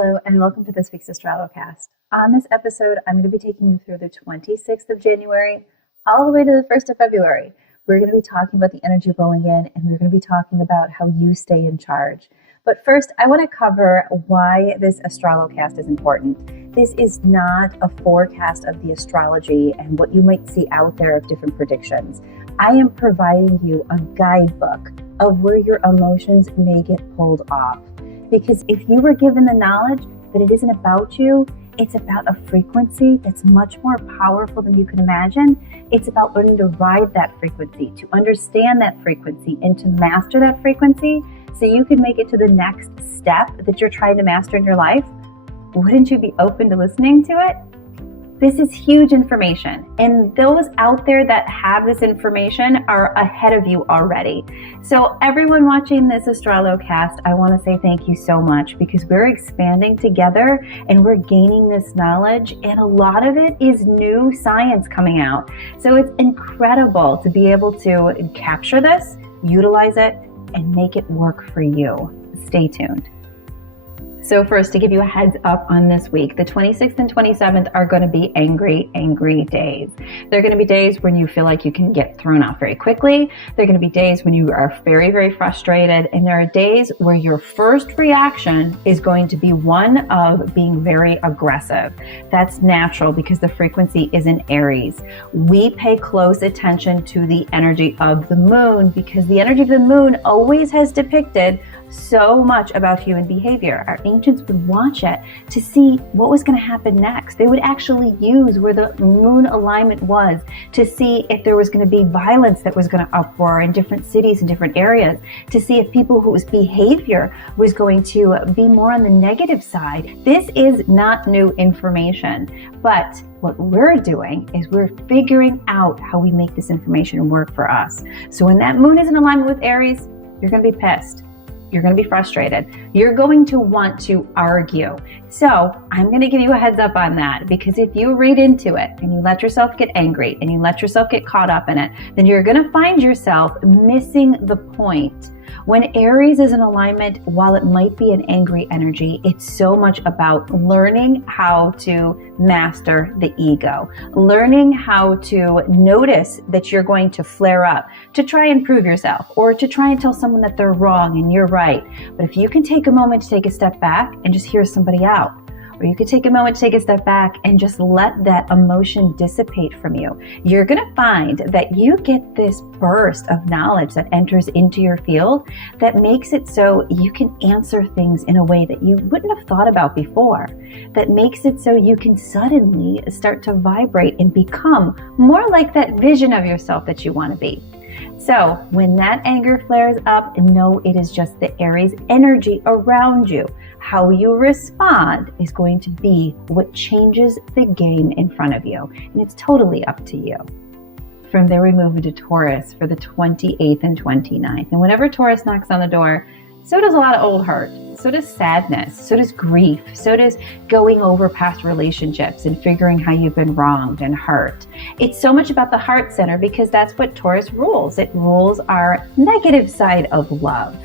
Hello, and welcome to this week's AstroloCAST. On this episode, I'm going to be taking you through the 26th of January all the way to the 1st of February. We're going to be talking about the energy rolling in, and we're going to be talking about how you stay in charge. But first, I want to cover why this AstroloCAST is important. This is not a forecast of the astrology and what you might see out there of different predictions. I am providing you a guidebook of where your emotions may get pulled off. Because if you were given the knowledge that it isn't about you, it's about a frequency that's much more powerful than you can imagine. It's about learning to ride that frequency, to understand that frequency, and to master that frequency so you can make it to the next step that you're trying to master in your life. Wouldn't you be open to listening to it? This is huge information, and those out there that have this information are ahead of you already. So everyone watching this AstroloCAST, I want to say thank you so much, because we're expanding together and we're gaining this knowledge, and a lot of it is new science coming out. So it's incredible to be able to capture this, utilize it, and make it work for you. Stay tuned. So first, to give you a heads up on this week, the 26th and 27th are going to be angry days. They're going to be days when you feel like you can get thrown off very quickly. They're going to be days when you are very frustrated. And there are days where your first reaction is going to be one of being very aggressive. That's natural because the frequency is in Aries. We pay close attention to the energy of the moon because the energy of the moon always has depicted so much about human behavior. Our ancients would watch it to see what was going to happen next. They would actually use where the moon alignment was to see if there was going to be violence that was going to uproar in different cities and different areas, to see if people whose behavior was going to be more on the negative side. This is not new information, but what we're doing is we're figuring out how we make this information work for us. So when that moon is in alignment with Aries, you're going to be pissed. You're going to be frustrated. You're going to want to argue. So I'm going to give you a heads up on that, because if you read into it and you let yourself get angry and you let yourself get caught up in it, then you're going to find yourself missing the point. When Aries is in alignment, while it might be an angry energy, it's so much about learning how to master the ego, learning how to notice that you're going to flare up, to try and prove yourself, or to try and tell someone that they're wrong and you're right. But if you can take a moment to take a step back and just hear somebody out, or you could take a moment to take a step back and just let that emotion dissipate from you, you're going to find that you get this burst of knowledge that enters into your field that makes it so you can answer things in a way that you wouldn't have thought about before, that makes it so you can suddenly start to vibrate and become more like that vision of yourself that you want to be. So when that anger flares up, know it is just the Aries energy around you. How you respond is going to be what changes the game in front of you. And it's totally up to you. From there, we move into Taurus for the 28th and 29th. And whenever Taurus knocks on the door, so does a lot of old hurt. So does sadness. So does grief. So does going over past relationships and figuring how you've been wronged and hurt. It's so much about the heart center because that's what Taurus rules. It rules our negative side of love.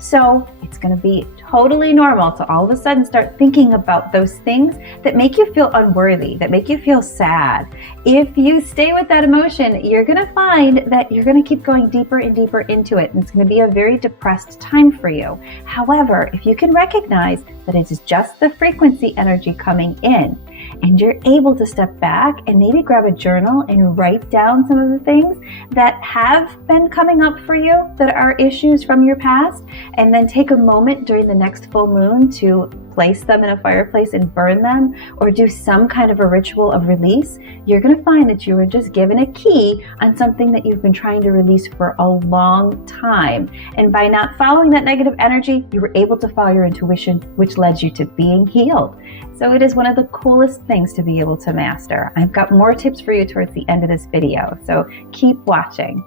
So it's going to be totally normal to all of a sudden start thinking about those things that make you feel unworthy, that make you feel sad. If you stay with that emotion, you're going to find that you're going to keep going deeper and deeper into it, and it's going to be a very depressed time for you. However, if you can recognize that it is just the frequency energy coming in, and you're able to step back and maybe grab a journal and write down some of the things that have been coming up for you that are issues from your past, and then take a moment during the next full moon to place them in a fireplace and burn them, or do some kind of a ritual of release, you're going to find that you were just given a key on something that you've been trying to release for a long time. And by not following that negative energy, you were able to follow your intuition, which led you to being healed. So it is one of the coolest things to be able to master. I've got more tips for you towards the end of this video, so keep watching.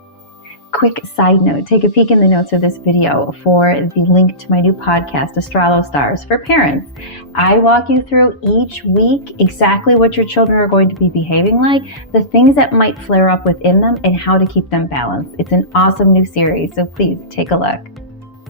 Quick side note, take a peek in the notes of this video for the link to my new podcast, AstroloStars, for parents. I walk you through each week exactly what your children are going to be behaving like, the things that might flare up within them, and how to keep them balanced. It's an awesome new series, so please take a look.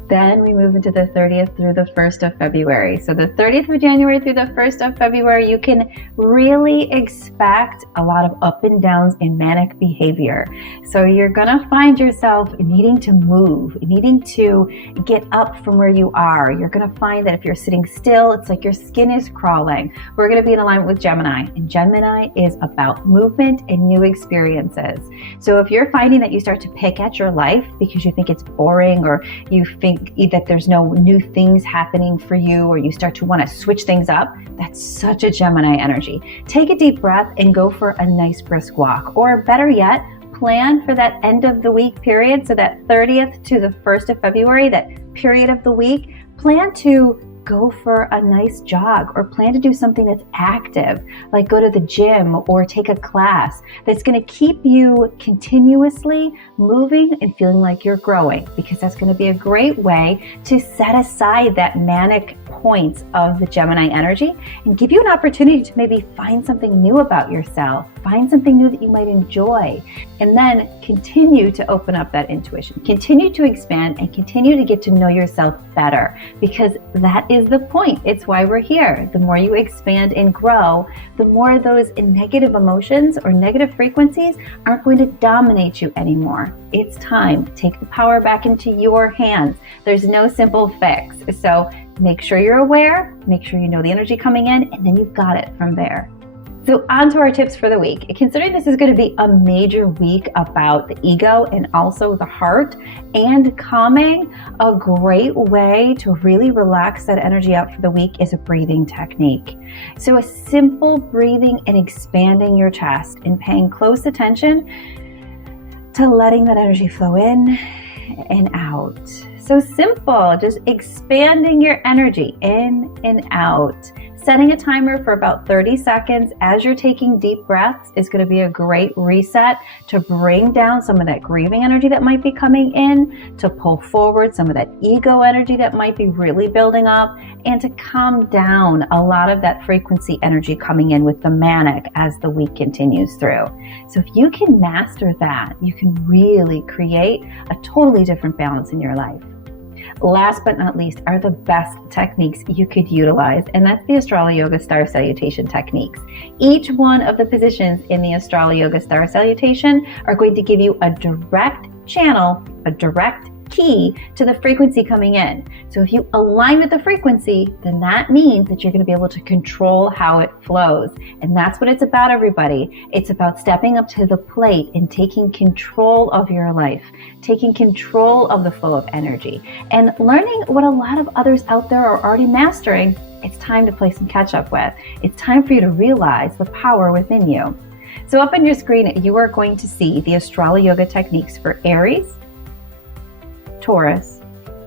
Then we move into the 30th through the 1st of February. So the 30th of January through the 1st of February, you can really expect a lot of up and downs in manic behavior. So you're gonna find yourself needing to move, needing to get up from where you are. You're gonna find that if you're sitting still, it's like your skin is crawling. We're gonna be in alignment with Gemini, and Gemini is about movement and new experiences. So if you're finding that you start to pick at your life because you think it's boring, or you think that there's no new things happening for you, or you start to want to switch things up, that's such a Gemini energy. Take a deep breath and go for a nice brisk walk. Or better yet, plan for that end of the week period. So that 30th to the 1st of February, that period of the week, plan to go for a nice jog, or plan to do something that's active, like go to the gym or take a class that's going to keep you continuously moving and feeling like you're growing, because that's going to be a great way to set aside that manic points of the Gemini energy and give you an opportunity to maybe find something new about yourself, find something new that you might enjoy, and then continue to open up that intuition, continue to expand, and continue to get to know yourself better, because that is the point. It's why we're here. The more you expand and grow, the more those negative emotions or negative frequencies aren't going to dominate you anymore. It's time. Take the power back into your hands. There's no simple fix. So make sure you're aware, make sure you know the energy coming in, and then you've got it from there. So on to our tips for the week. Considering this is going to be a major week about the ego and also the heart and calming, a great way to really relax that energy out for the week is a breathing technique. So a simple breathing and expanding your chest and paying close attention to letting that energy flow in and out. So simple, just expanding your energy in and out. Setting a timer for about 30 seconds as you're taking deep breaths is going to be a great reset to bring down some of that grieving energy that might be coming in, to pull forward some of that ego energy that might be really building up, and to calm down a lot of that frequency energy coming in with the manic as the week continues through. So if you can master that, you can really create a totally different balance in your life. Last but not least are the best techniques you could utilize, and that's the Astrology Star Salutation techniques. Each one of the positions in the Astrology Star Salutation are going to give you a direct channel, a direct key to the frequency coming in. So if you align with the frequency, then that means that you're going to be able to control how it flows. And that's what it's about, everybody. It's about stepping up to the plate and taking control of your life, taking control of the flow of energy, and learning what a lot of others out there are already mastering. It's time to play some catch up with. It's time for you to realize the power within you. So up on your screen, you are going to see the Astrology Yoga techniques for Aries, Taurus,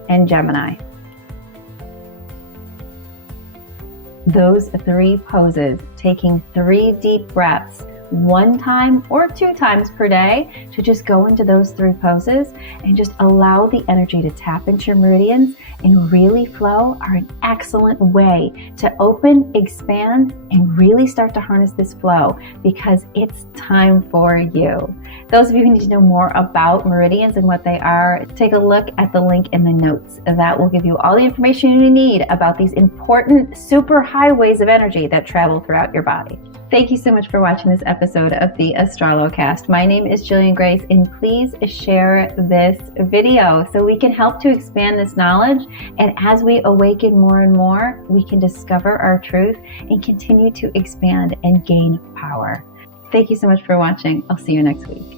and Gemini. Those 3 poses, taking 3 deep breaths, 1 time or 2 times per day, to just go into those 3 poses and just allow the energy to tap into your meridians and really flow, are an excellent way to open, expand, and really start to harness this flow, because it's time for you. Those of you who need to know more about meridians and what they are, take a look at the link in the notes. That will give you all the information you need about these important super highways of energy that travel throughout your body. Thank you so much for watching this episode of the AstroloCAST. My name is Jillian Grace, and please share this video so we can help to expand this knowledge. And as we awaken more and more, we can discover our truth and continue to expand and gain power. Thank you so much for watching. I'll see you next week.